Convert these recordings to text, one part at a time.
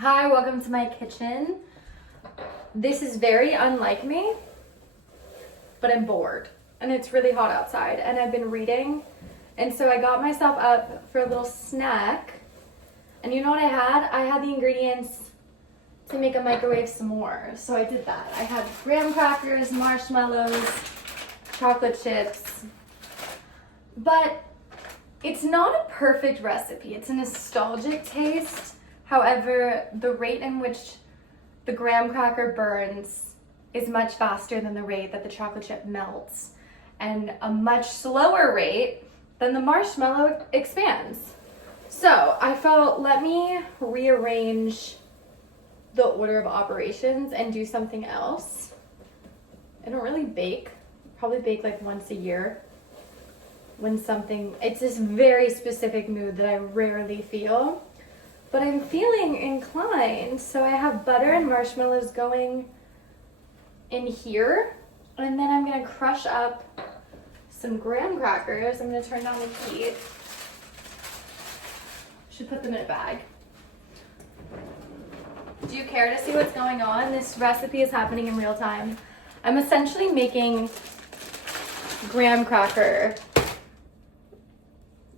Hi, welcome to my kitchen. This is very unlike me, but I'm bored and it's really hot outside and I've been reading. And so I got myself up for a little snack. And you know what I had? I had the ingredients to make a microwave s'more. So I did that. I had graham crackers, marshmallows, chocolate chips. But it's not a perfect recipe. It's a nostalgic taste. However, the rate in which the graham cracker burns is much faster than the rate that the chocolate chip melts, and a much slower rate than the marshmallow expands. So I felt, let me rearrange the order of operations and do something else. I don't really bake, probably bake like once a year when it's this very specific mood that I rarely feel. But I'm feeling inclined, so I have butter and marshmallows going in here, and then I'm gonna crush up some graham crackers. I'm gonna turn down the heat. Should put them in a bag. Do you care to see what's going on? This recipe is happening in real time. I'm essentially making graham cracker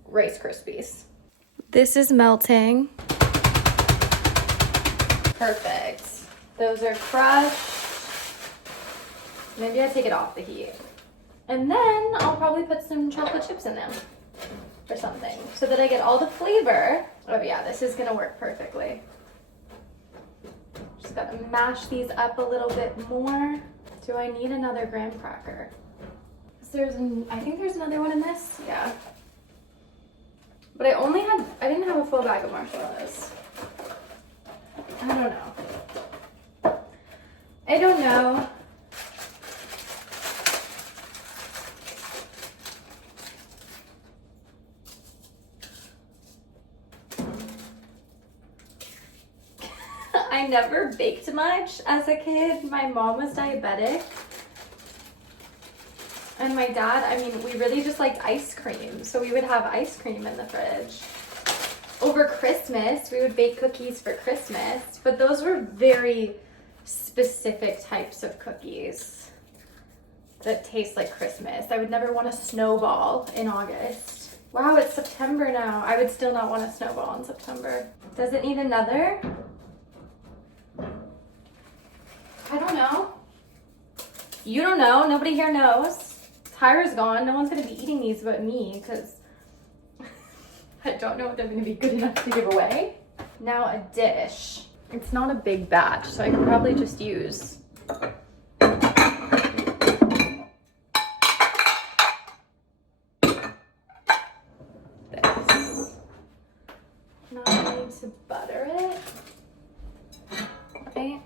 Rice Krispies. This is melting. Perfect. Those are crushed. Maybe I take it off the heat. And then I'll probably put some chocolate chips in them or something so that I get all the flavor. Oh yeah, this is gonna work perfectly. Just gotta mash these up a little bit more. Do I need another graham cracker? I think there's another one in this. Yeah. But I didn't have a full bag of marshmallows. I don't know. I never baked much as a kid. My mom was diabetic. And my dad, we really just liked ice cream. So we would have ice cream in the fridge. Over Christmas, we would bake cookies for Christmas, but those were very specific types of cookies that taste like Christmas. I would never want a snowball in August. Wow, it's September now. I would still not want a snowball in September. Does it need another? I don't know. You don't know. Nobody here knows. Tyra's gone. No one's going to be eating these but me because I don't know if they're going to be good enough to give away. Now a dish. It's not a big batch, so I can probably just use this. Now I need to butter it. Okay.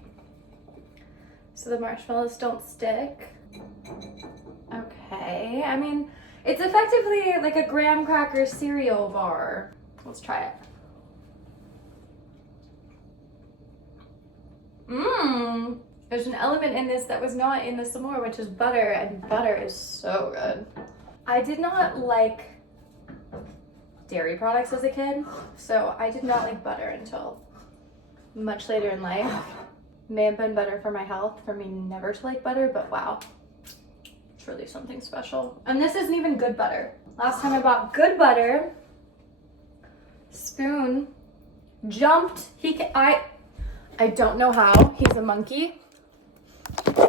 So the marshmallows don't stick. Okay. It's effectively like a graham cracker cereal bar. Let's try it. There's an element in this that was not in the s'more, which is butter, and butter is so good. I did not like dairy products as a kid, so I did not like butter until much later in life. May have been better for my health for me never to like butter, but wow. It's really something special. And this isn't even good butter. Last time I bought good butter, Spoon jumped. I don't know how. He's a monkey.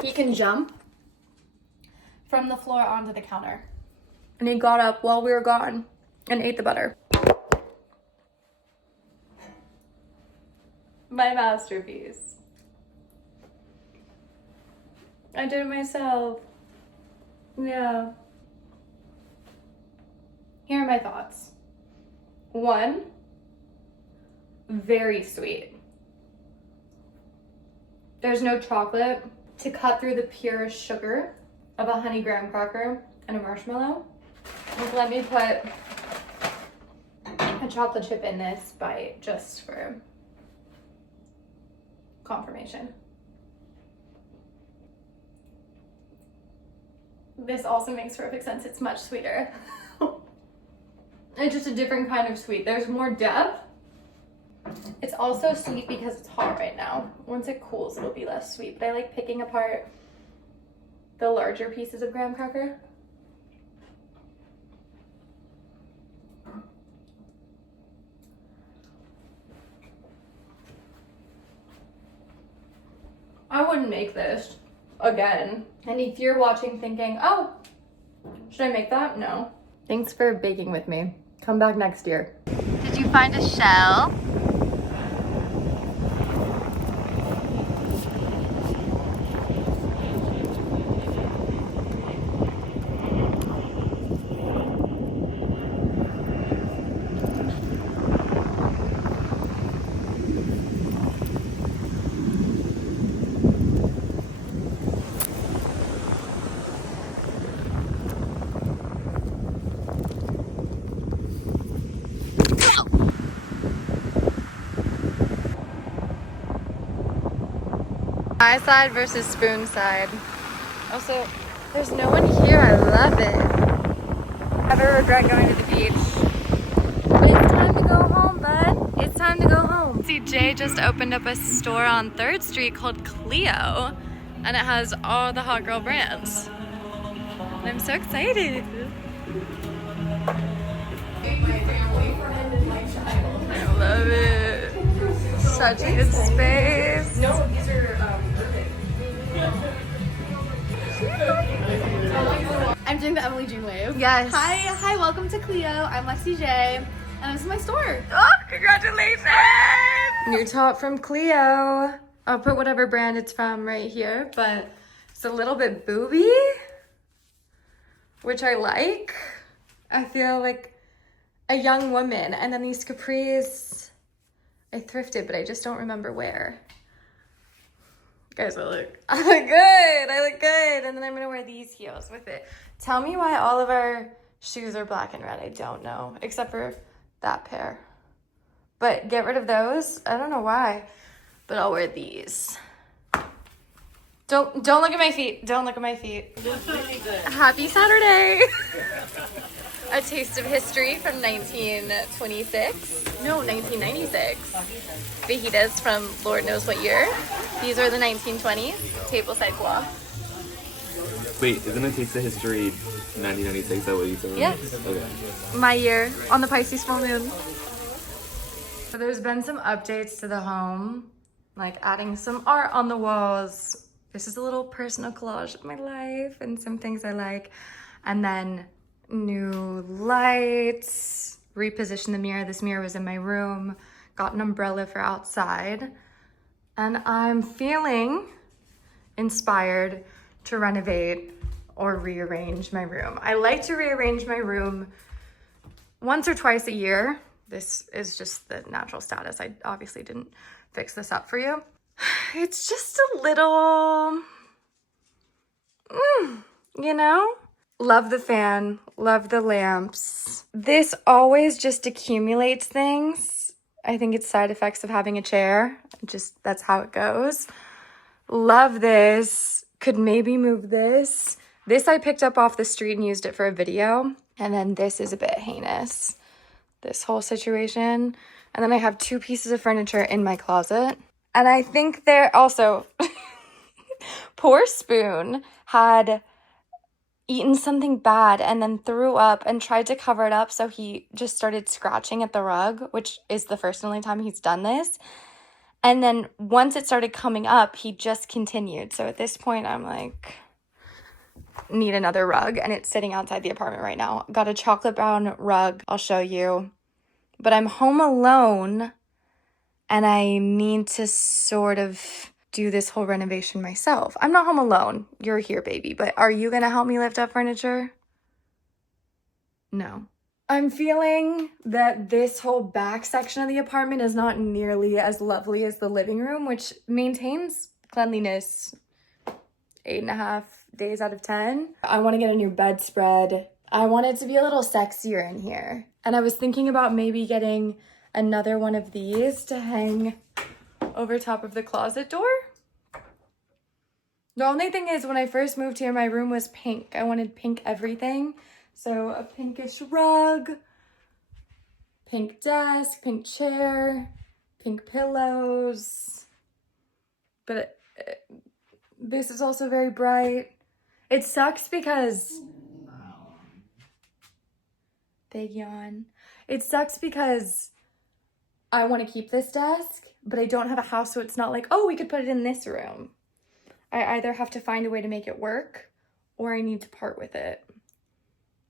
He can jump from the floor onto the counter. And he got up while we were gone and ate the butter. My masterpiece. I did it myself. Yeah. Here are my thoughts. 1, very sweet. There's no chocolate to cut through the pure sugar of a honey graham cracker and a marshmallow. Let me put a chocolate chip in this bite just for confirmation. This also makes perfect sense. It's much sweeter. It's just a different kind of sweet. There's more depth It's also sweet because it's hot right now. Once it cools, it'll be less sweet. But I like picking apart the larger pieces of graham cracker. I wouldn't make this again. And if you're watching thinking, oh, should I make that? No. Thanks for baking with me. Come back next year. Did you find a shell? My side versus spoon side. Also, there's no one here. I love it. Never regret going to the beach. But it's time to go home, bud. It's time to go home. See, Jay just opened up a store on 3rd Street called Cleo, and it has all the hot girl brands. And I'm so excited. I love it. Such a good space. No, these are I'm doing the Emily Jean wave. Yes. Hi, welcome to Cleo. I'm Lexi J, and this is my store. Oh, congratulations! New top from Cleo. I'll put whatever brand it's from right here, but it's a little bit booby, which I like. I feel like a young woman. And then these capris, I thrifted, but I just don't remember where. Guys, I look good. I look good. And then I'm gonna wear these heels with it. Tell me why all of our shoes are black and red. I don't know, except for that pair. But get rid of those. I don't know why, but I'll wear these. Don't look at my feet. Don't look at my feet. Happy Saturday. A taste of history from 1926. No, 1996. Fajitas from Lord knows what year. These are the 1920s. Tableside cloth. Wait, isn't it Taste the History 1996? Is that what you said? Yes. Okay. My year on the Pisces full moon. So there's been some updates to the home, like adding some art on the walls. This is a little personal collage of my life and some things I like. And then new lights, reposition the mirror. This mirror was in my room, got an umbrella for outside. And I'm feeling inspired to renovate or rearrange my room. I like to rearrange my room once or twice a year. This is just the natural status. I obviously didn't fix this up for you. It's just a little, you know? Love the fan, love the lamps. This always just accumulates things. I think it's side effects of having a chair. Just, that's how it goes. Love this. Could maybe move this. This I picked up off the street and used it for a video. And then this is a bit heinous. This whole situation. And then I have 2 pieces of furniture in my closet. And I think they're also, poor Spoon had eaten something bad and then threw up and tried to cover it up. So he just started scratching at the rug, which is the first and only time he's done this. And then once it started coming up, he just continued. So at this point, I'm like, need another rug. And it's sitting outside the apartment right now. Got a chocolate brown rug. I'll show you. But I'm home alone. And I need to sort of do this whole renovation myself. I'm not home alone. You're here, baby. But are you going to help me lift up furniture? No. I'm feeling that this whole back section of the apartment is not nearly as lovely as the living room, which maintains cleanliness 8.5 days out of 10. I want to get a new bedspread. I want it to be a little sexier in here. And I was thinking about maybe getting another one of these to hang over top of the closet door. The only thing is, when I first moved here, my room was pink. I wanted pink everything. So a pinkish rug, pink desk, pink chair, pink pillows. But this is also very bright. It sucks because... Big yawn. It sucks because I want to keep this desk, but I don't have a house, so it's not like, oh, we could put it in this room. I either have to find a way to make it work, or I need to part with it.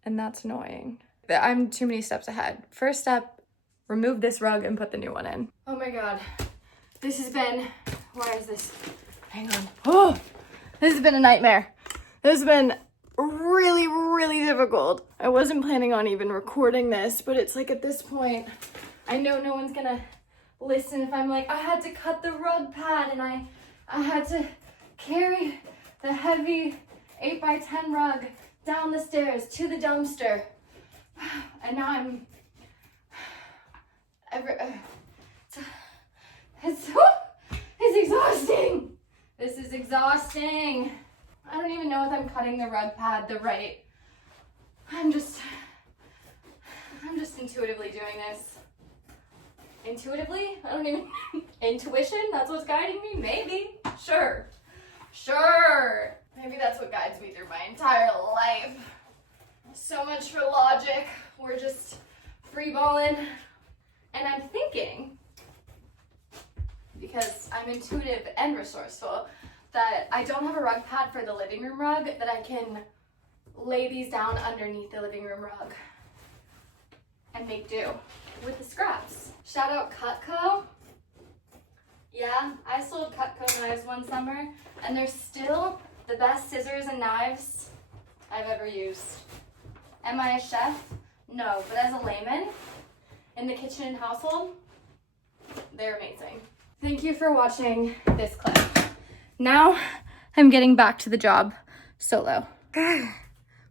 And that's annoying. I'm too many steps ahead. First step, remove this rug and put the new one in. Oh my God. This has been, why is this? Hang on. Oh, this has been a nightmare. This has been really, really difficult. I wasn't planning on even recording this, but it's like at this point, I know no one's gonna listen if I'm like, I had to cut the rug pad and I had to carry the heavy 8x10 rug down the stairs to the dumpster. And now I'm, it's exhausting. This is exhausting. I don't even know if I'm cutting the rug pad the right. I'm just intuitively doing this. Intuitively? I don't even, intuition? That's what's guiding me? Maybe. Sure. Maybe that's what guides me through my entire life. So much for logic. We're just freeballing. And I'm thinking, because I'm intuitive and resourceful, that I don't have a rug pad for the living room rug, that I can lay these down underneath the living room rug and make do with the scraps. Shout out Cutco. Yeah, I sold Cutco knives one summer, and they're still the best scissors and knives I've ever used. Am I a chef? No, but as a layman in the kitchen and household, they're amazing. Thank you for watching this clip. Now I'm getting back to the job solo.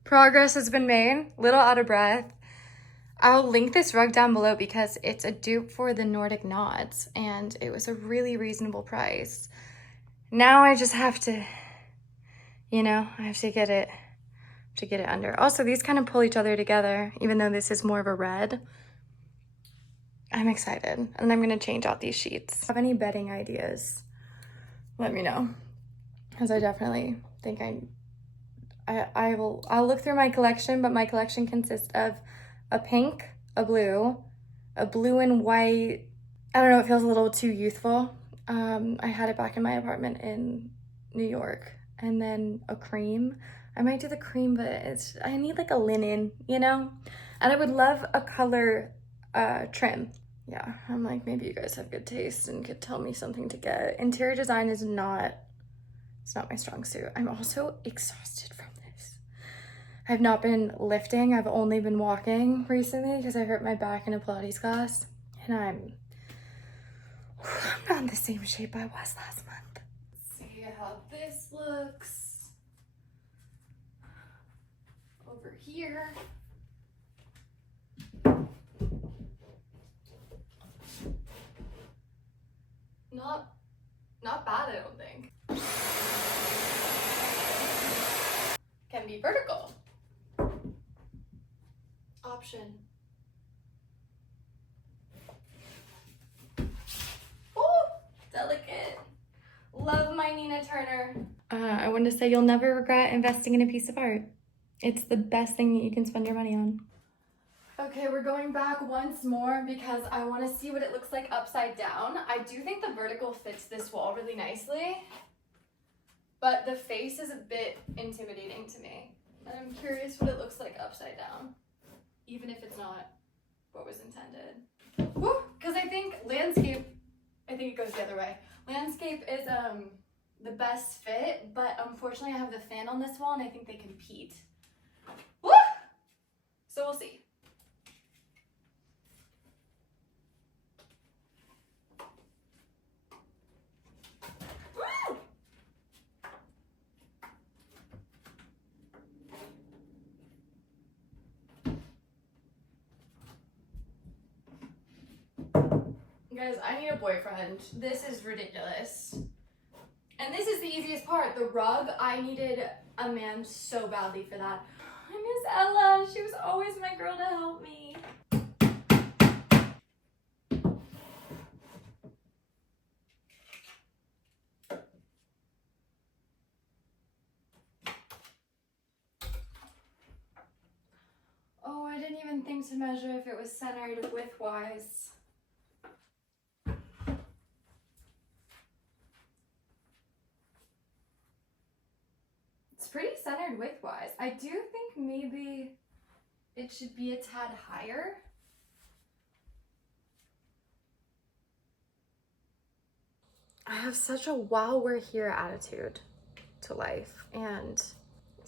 Progress has been made, little out of breath. I'll link this rug down below because it's a dupe for the Nordic Knots and it was a really reasonable price. Now I just have to, I have to get it under. Also, these kind of pull each other together, even though this is more of a red. I'm excited, and I'm gonna change out these sheets. Have any bedding ideas? Let me know, because I definitely think I'll look through my collection, but my collection consists of a pink, a blue and white. I don't know, it feels a little too youthful. I had it back in my apartment in New York, and then a cream. I might do the cream, but I need like a linen, And I would love a color trim. Yeah, I'm like, maybe you guys have good taste and could tell me something to get. Interior design is not my strong suit. I'm also exhausted from this. I've not been lifting. I've only been walking recently because I hurt my back in a Pilates class. And I'm not in the same shape I was last month. Let's see how this looks. Over here. Not bad, I don't think. Can be vertical. Option. Ooh, delicate. Love my Nina Turner. I wanted to say you'll never regret investing in a piece of art. It's the best thing that you can spend your money on. Okay, we're going back once more because I want to see what it looks like upside down. I do think the vertical fits this wall really nicely, but the face is a bit intimidating to me. And I'm curious what it looks like upside down, even if it's not what was intended. Because I think landscape, it goes the other way. Landscape is the best fit, but unfortunately I have the fan on this wall and I think they compete. Woo! So we'll see. Guys, I need a boyfriend. This is ridiculous. And this is the easiest part. The rug, I needed a man so badly for that. I miss Ella. She was always my girl to help me. something to measure if it was centered width-wise. It's pretty centered width-wise. I do think maybe it should be a tad higher. I have such a while we're here attitude to life, and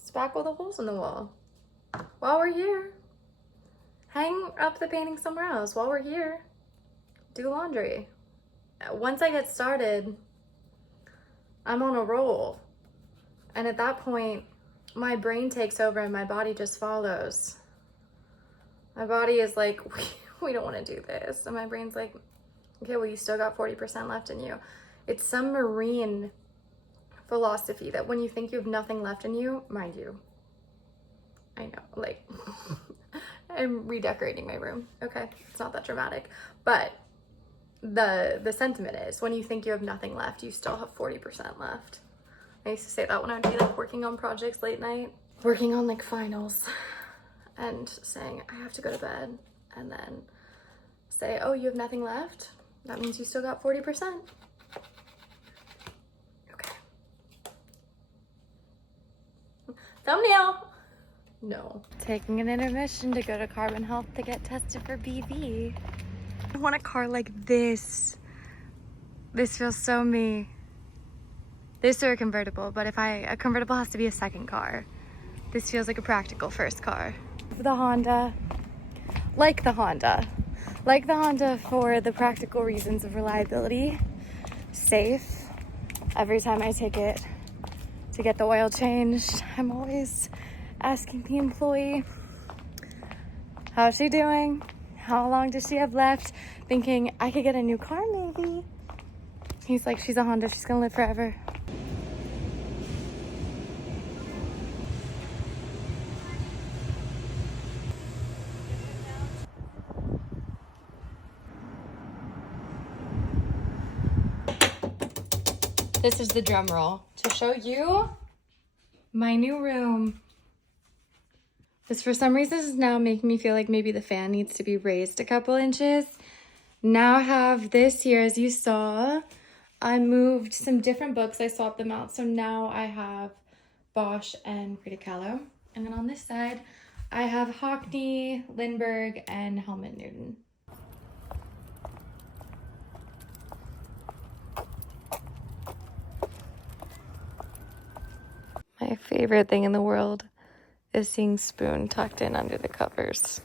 spackle the holes in the wall while we're here. Hang up the painting somewhere else while we're here. Do laundry. Once I get started, I'm on a roll. And at that point, my brain takes over and my body just follows. My body is like, we don't want to do this. And my brain's like, okay, well, you still got 40% left in you. It's some marine philosophy that when you think you have nothing left in you, mind you, I know, like, I'm redecorating my room. Okay, it's not that dramatic. But the sentiment is when you think you have nothing left, you still have 40% left. I used to say that when I'd be like working on projects late night, working on like finals, and saying I have to go to bed, and then say, oh, you have nothing left? That means you still got 40%. Okay. Thumbnail. No. Taking an intermission to go to Carbon Health to get tested for BV. I want a car like this. This feels so me. This or a convertible, but a convertible has to be a second car. This feels like a practical first car. The Honda, like the Honda for the practical reasons of reliability, safe. Every time I take it to get the oil changed, I'm always asking the employee, how's she doing? How long does she have left? Thinking I could get a new car maybe. He's like, she's a Honda, she's gonna live forever. This is the drum roll to show you my new room. This for some reason is now making me feel like maybe the fan needs to be raised a couple inches. Now I have this here, as you saw. I moved some different books. I swapped them out. So now I have Bosch and Redecorating. And then on this side, I have Hockney, Lindbergh, and Helmut Newton. My favorite thing in the world is seeing Spoon tucked in under the covers.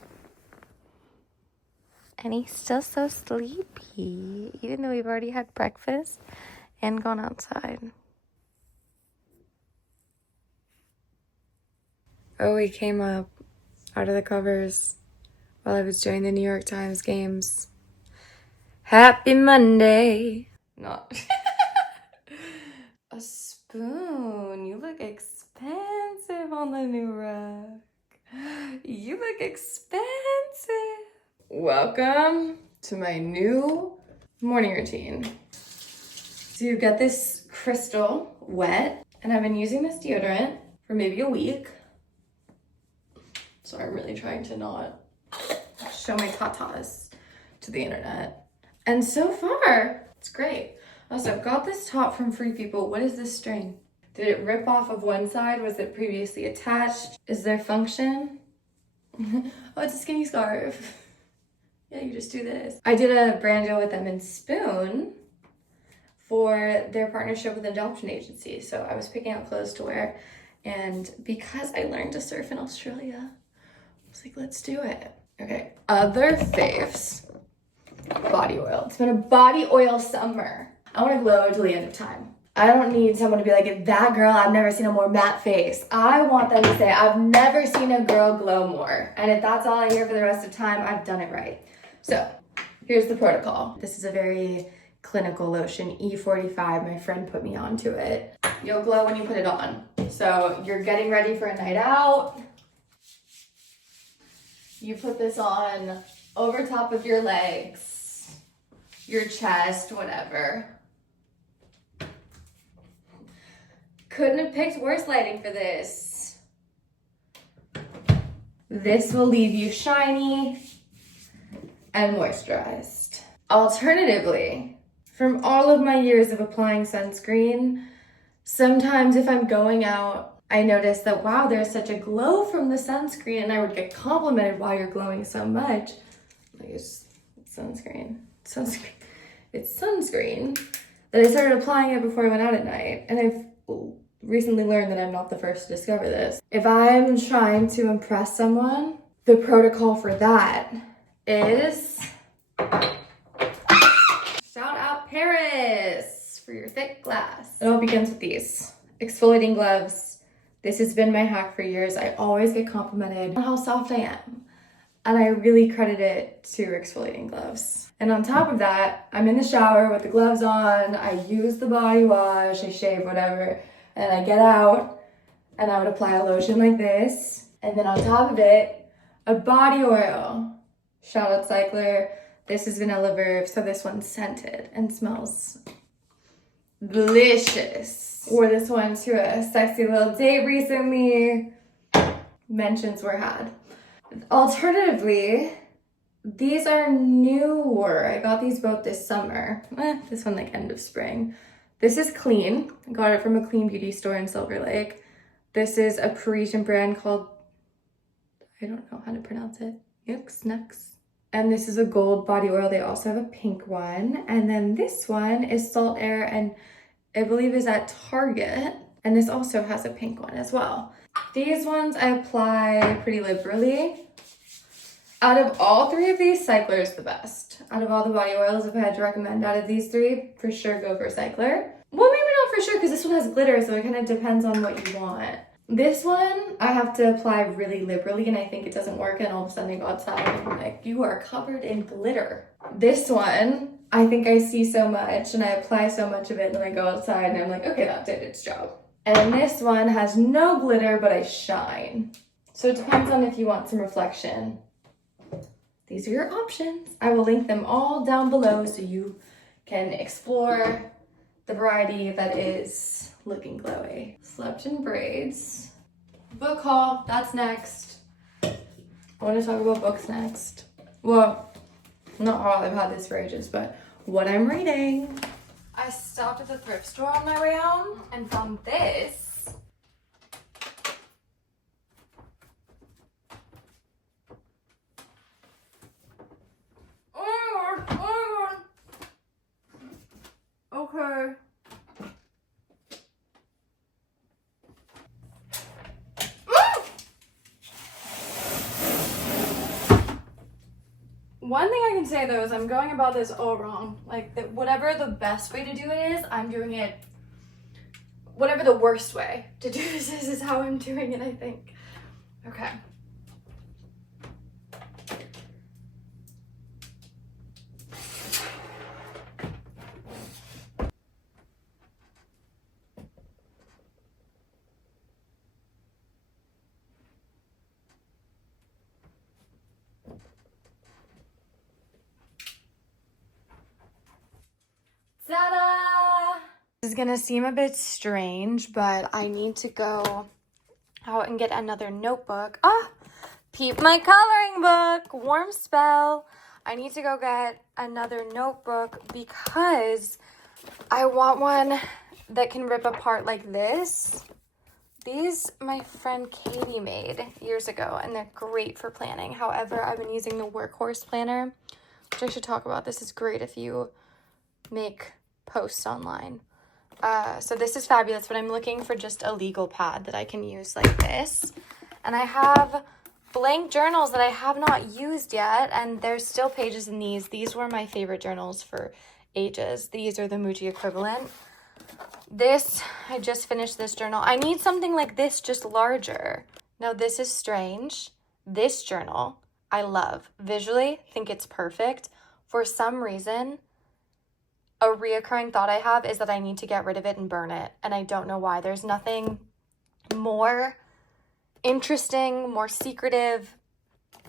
And he's still so sleepy, even though we've already had breakfast and gone outside. Oh, he came up out of the covers while I was doing the New York Times games. Happy Monday. Not. A spoon. You look expensive on the new rug. You look expensive. Welcome to my new morning routine. So you get this crystal wet, and I've been using this deodorant for maybe a week. So I'm really trying to not show my tatas to the internet. And so far, it's great. Also, I've got this top from Free People. What is this string? Did it rip off of one side? Was it previously attached? Is there function? Oh, it's a skinny scarf. Yeah, you just do this. I did a brand deal with them in Spoon for their partnership with an adoption agency. So I was picking out clothes to wear. And because I learned to surf in Australia, I was like, let's do it. Okay, other faves. Body oil. It's been a body oil summer. I want to glow till the end of time. I don't need someone to be like, that girl, I've never seen a more matte face. I want them to say, I've never seen a girl glow more. And if that's all I hear for the rest of time, I've done it right. So here's the protocol. This is a very clinical lotion, E45. My friend put me onto it. You'll glow when you put it on. So you're getting ready for a night out. You put this on over top of your legs, your chest, whatever. Couldn't have picked worse lighting for this. This will leave you shiny and moisturized. Alternatively, from all of my years of applying sunscreen, sometimes if I'm going out, I notice that, wow, there's such a glow from the sunscreen, and I would get complimented, why you're glowing so much. Like, it's sunscreen. It's sunscreen. That I started applying it before I went out at night, and I've recently learned that I'm not the first to discover this. If I'm trying to impress someone, the protocol for that is shout out Paris for your thick glass. It all begins with these exfoliating gloves. This has been my hack for years. I always get complimented on how soft I am, and I really credit it to exfoliating gloves. And on top of that, I'm in the shower with the gloves on, I use the body wash, I shave, whatever, and I get out and I would apply a lotion like this, and then on top of it, a body oil. Shout out Cycler. This is Vanilla Verve, so this one's scented and smells delicious. Wore this one to a sexy little date recently. Mentions were had. Alternatively, these are newer. I got these both this summer. This one like end of spring. This is Clean. I got it from a clean beauty store in Silver Lake. This is a Parisian brand called, I don't know how to pronounce it, Nux. And this is a gold body oil. They also have a pink one. And then this one is Salt Air, and I believe is at Target. And this also has a pink one as well. These ones I apply pretty liberally. Out of all three of these, Cycler is the best. Out of all the body oils, if I had to recommend out of these three, for sure go for Cycler. Well, maybe not for sure, because this one has glitter, so it kind of depends on what you want. This one, I have to apply really liberally, and I think it doesn't work, and all of a sudden I go outside and I'm like, you are covered in glitter. This one, I think I see so much, and I apply so much of it, and then I go outside and I'm like, okay, that did its job. And this one has no glitter, but I shine. So it depends on if you want some reflection. These are your options. I will link them all down below so you can explore the variety that is looking glowy. Slept in braids. Book haul, that's next. I want to talk about books next. Well, not all, I've had this for ages, but what I'm reading. I stopped at the thrift store on my way home and found this. Okay. One thing I can say though is I'm going about this all wrong. Like, whatever the best way to do it is, I'm doing it. Whatever the worst way to do this is how I'm doing it, I think. Okay. Ta-da! This is gonna seem a bit strange, but I need to go out and get another notebook. Peep my coloring book, warm spell. I need to go get another notebook because I want one that can rip apart like this. These my friend Katie made years ago, and they're great for planning. However, I've been using the Workhorse planner, which I should talk about. This is great if you make posts online. So this is fabulous, but I'm looking for just a legal pad that I can use like this. And I have blank journals that I have not used yet, and there's still pages in these. These were my favorite journals for ages. These are the Muji equivalent. This, I just finished this journal. I need something like this, just larger. Now this is strange. This journal, I love. Visually, think it's perfect. For some reason, a reoccurring thought I have is that I need to get rid of it and burn it. And I don't know why. There's nothing more interesting, more secretive.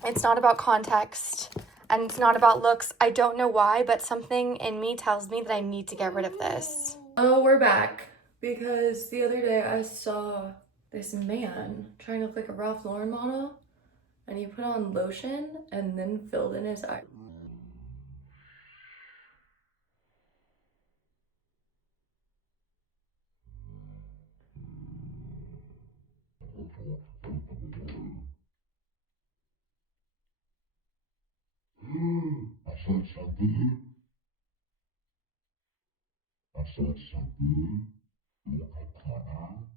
It's not about context and it's not about looks. I don't know why, but something in me tells me that I need to get rid of this. Oh, we're back because the other day I saw this man trying to look like a Ralph Lauren model And he put on lotion and then filled in his eye.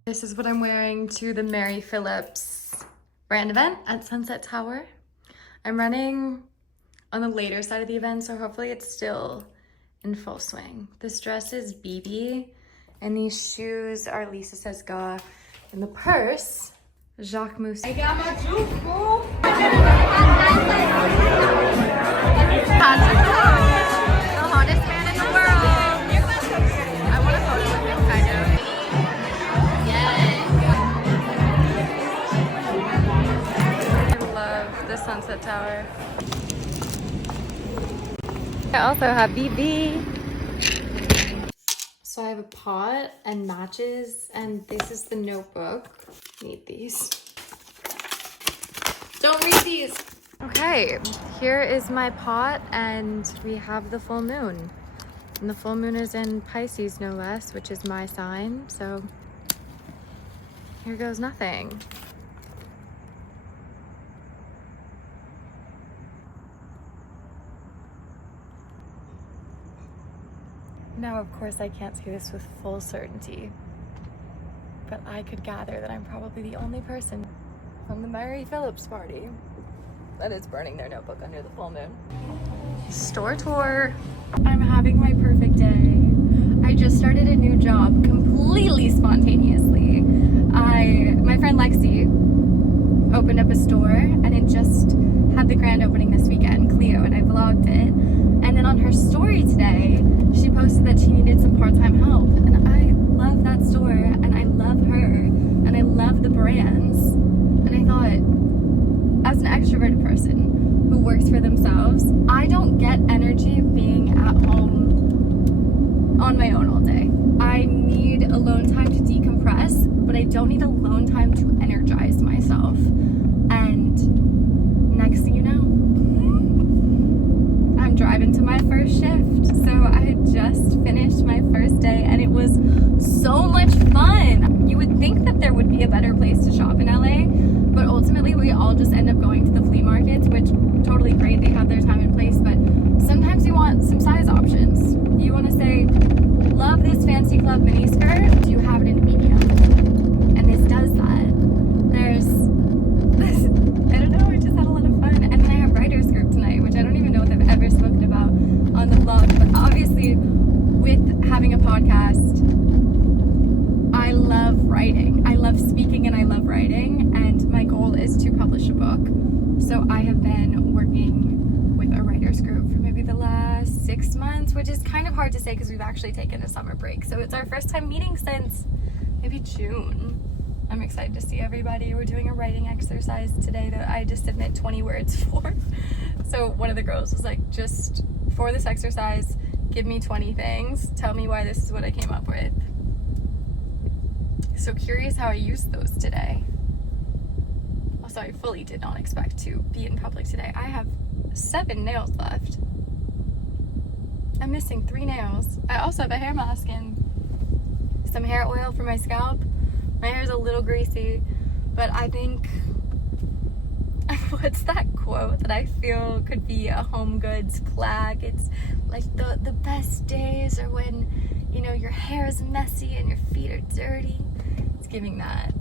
This is what I'm wearing to the Mary Phillips brand event at Sunset Tower. I'm running on the later side of the event, so hopefully it's still in full swing. This dress is BB, and these shoes are Lisa Says Ga, and the purse, Jacques Mousse. I got my juice, boo! The hottest man in the world. I want a photo with him, kind of. Yes. I love the Sunset Tower. I also have BB. So I have a pot and matches, and this is the notebook. Need these. Don't read these. Okay, here is my pot, and we have the full moon. And the full moon is in Pisces, no less, which is my sign. So here goes nothing. Now, of course, I can't say this with full certainty, but I could gather that I'm probably the only person from the Mary Phillips party that is burning their notebook under the full moon. Store tour. I'm having my perfect day. I just started a new job completely spontaneously. My friend Lexi opened up a store, and it just had the grand opening this weekend, Cleo, and I vlogged it. And then on her story today, she posted that she needed some part-time help. And I love that store, and I love her, and I love the brands. And I thought, as an extroverted person who works for themselves, I don't get energy being at home on my own all day. I need alone time to decompress, but I don't need alone time to energize myself. And next thing you know, I'm driving to my first shift. So I just finished my first day, and it was so much fun. You would think that there would be a better place to shop in LA, but ultimately we all just end up going to the flea markets, which totally great, they have their time and place, but sometimes you want some size options. You want to say, love this Fancy Club mini skirt, do you have it in a medium? And this does that. There's I don't know, I just had a lot of fun. And then I have writer's group tonight, which I don't even know if I've ever spoken about on the vlog, but obviously with having a podcast, I love writing. I love speaking and I love writing, and my goal is to publish a book. So I have been working with a writer's group for maybe the last 6 months, which is kind of hard to say because we've actually taken a summer break. So it's our first time meeting since maybe June. I'm excited to see everybody. We're doing a writing exercise today that I just submit 20 words for. So one of the girls was like, just for this exercise, give me 20 things. Tell me why this is what I came up with. So curious how I used those today. Also, I fully did not expect to be in public today. I have 7 nails left. I'm missing 3 nails. I also have a hair mask and some hair oil for my scalp. My hair is a little greasy, but I think, what's that quote that I feel could be a Home Goods flag? It's like the best days are when, you know, your hair is messy and your feet are dirty. It's giving that.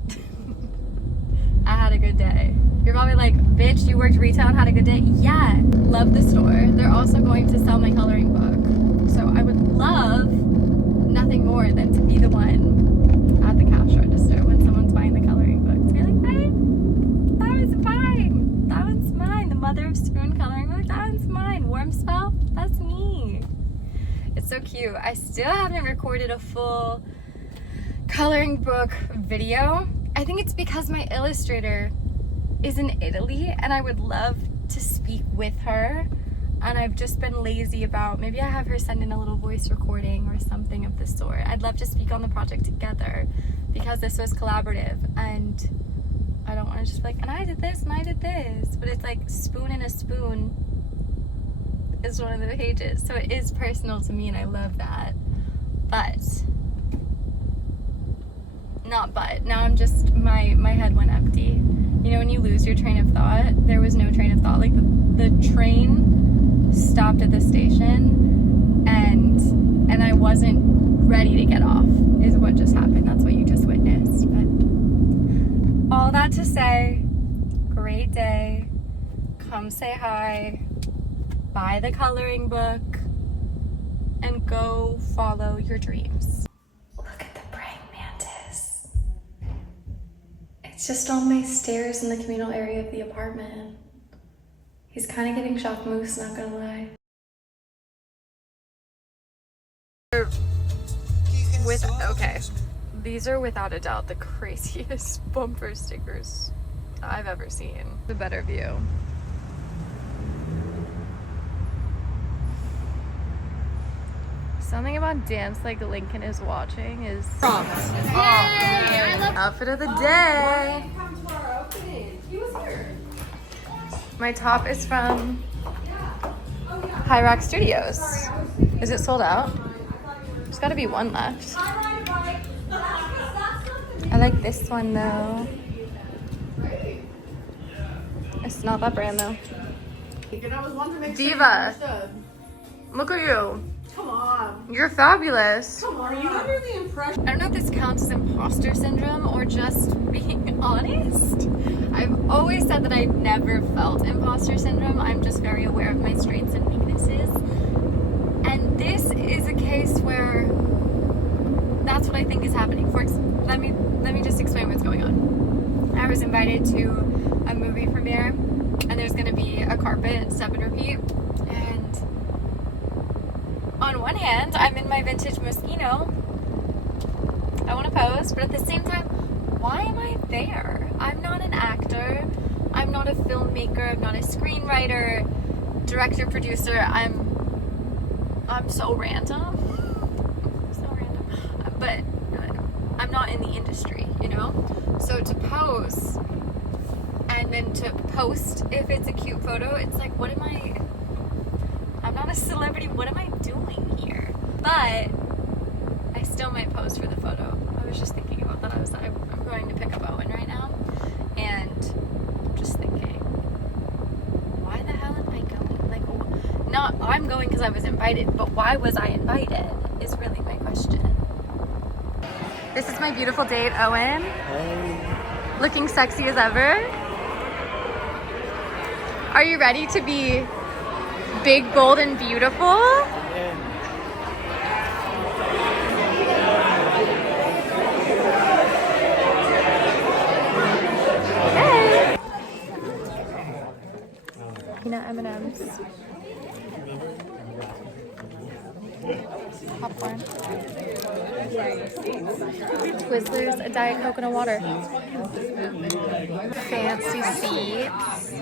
I had a good day. You're probably like, bitch, you worked retail and had a good day? Yeah, love the store. They're also going to sell my coloring book. So I would love nothing more than to be the one at the cash register when someone's buying the coloring book. To be like, hey, that one's mine. That one's mine. The Mother of Spoon coloring book, that one's mine. Warm spell, that's me. It's so cute. I still haven't recorded a full coloring book video. I think it's because my illustrator is in Italy and I would love to speak with her, and I've just been lazy about, maybe I have her send in a little voice recording or something of the sort. I'd love to speak on the project together because this was collaborative, and I don't want to just be like, and I did this and I did this. But it's like spoon in a spoon is one of the pages. So it is personal to me and I love that. But now I'm just, my head went empty. You know when you lose your train of thought? There was no train of thought. Like the train stopped at the station and I wasn't ready to get off is what just happened. That's what you just witnessed. But all that to say, great day. Come say hi, buy the coloring book, and go follow your dreams. Look at the praying mantis. It's just on my stairs in the communal area of the apartment. He's kind of getting shock moose, not gonna lie. Okay, these are without a doubt the craziest bumper stickers I've ever seen. The better view. Something about dance like Lincoln is watching is prompt. Outfit of the day. My top is from High Rock Studios. Is it sold out? There's gotta be one left. I like this one though. It's not that brand though. Diva, look at you. Come on. You're fabulous. Come on. Are you under the impression? I don't know if this counts as imposter syndrome or just being honest. I've always said that I've never felt imposter syndrome. I'm just very aware of my strengths and weaknesses. And this is a case where that's what I think is happening. Let me just explain what's going on. I was invited to a movie premiere and there's gonna be a carpet, step and repeat. And on one hand, I'm in my vintage Moschino. I want to pose, but at the same time, why am I there? I'm not an actor. I'm not a filmmaker. I'm not a screenwriter, director, producer. I'm so random. But I'm not in the industry, you know? So to pose and then to post if it's a cute photo, it's like, I'm not a celebrity, what am I doing here? But I still might pose for the photo. I was just thinking about that. I'm going to pick up Owen right now, and I'm just thinking, why the hell am I going? Like, not I'm going because I was invited, but why was I invited is really my question. This is my beautiful date, Owen. Hey. Looking sexy as ever. Are you ready to be big, bold, and beautiful? Hey! Peanut M&Ms. Popcorn. Twizzlers, a Diet Coke, and a water. Fancy seats.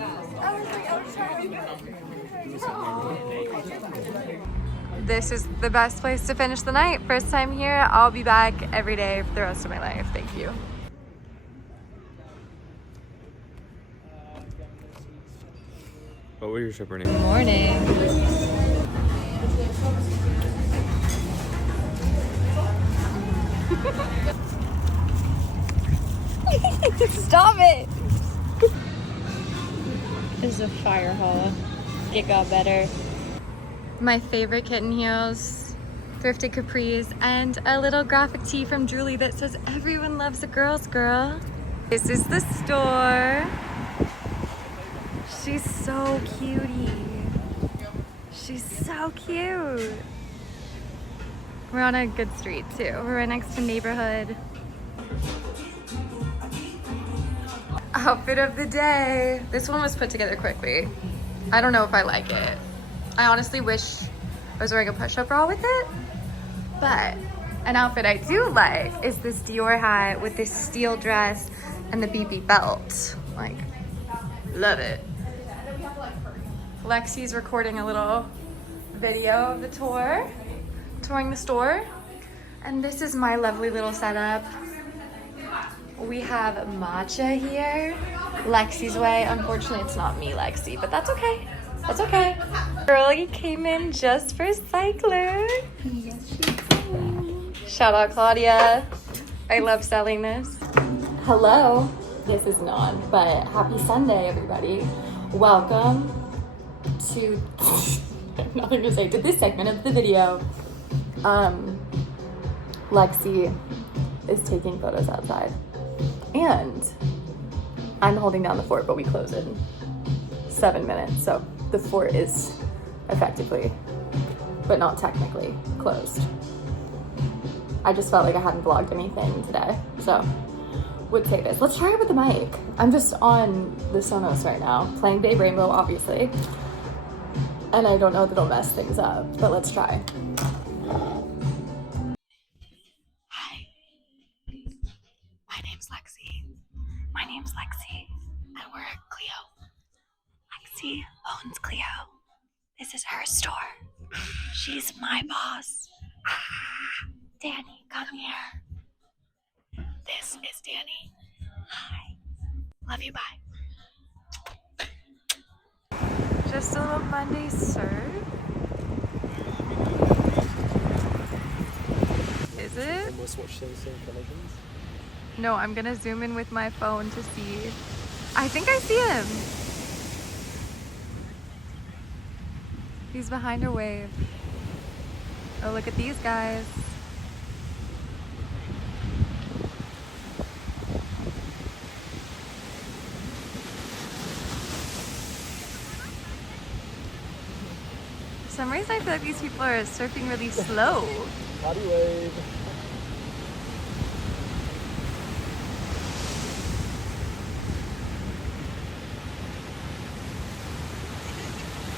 This is the best place to finish the night. First time here, I'll be back every day for the rest of my life. Thank you. What was your stripper name? Good morning. Stop it! This is a fire hall. It got better. My favorite kitten heels, thrifted capris, and a little graphic tee from Julie that says everyone loves a girl's girl. This is the store. She's so cutie. She's so cute. We're on a good street too. We're right next to Neighborhood. Outfit of the day. This one was put together quickly. I don't know if I like it. I honestly wish I was wearing a push-up bra with it. But an outfit I do like is this Dior hat with this steel dress and the BB belt. Like, love it. Lexi's recording a little video of the tour, touring the store. And this is my lovely little setup. We have matcha here. Lexi's way. Unfortunately, it's not me, Lexi, but that's okay. That's okay. Girlie came in just for cycler. Shout out Claudia. I love selling this. Hello. This isn't on, but happy Sunday, everybody. Welcome to nothing to say to this segment of the video. Lexi is taking photos outside, and I'm holding down the fort, but we close in 7 minutes, so the fort is effectively, but not technically, closed. I just felt like I hadn't vlogged anything today, so would say this. Let's try it with the mic. I'm just on the Sonos right now, playing Babe Rainbow, obviously, and I don't know if it'll mess things up, but let's try. Hi, my name's Lexi. My name's Lexi, and we're at Cleo. Lexi owns Cleo. This is her store. She's my boss. Danny, come here. This is Danny. Hi. Love you, bye. Just a little Monday serve. Is it? Almost watch those televisions. No, I'm gonna zoom in with my phone to see. I think I see him. He's behind a wave. Oh, look at these guys. For some reason, I feel like these people are surfing really slow. Party wave.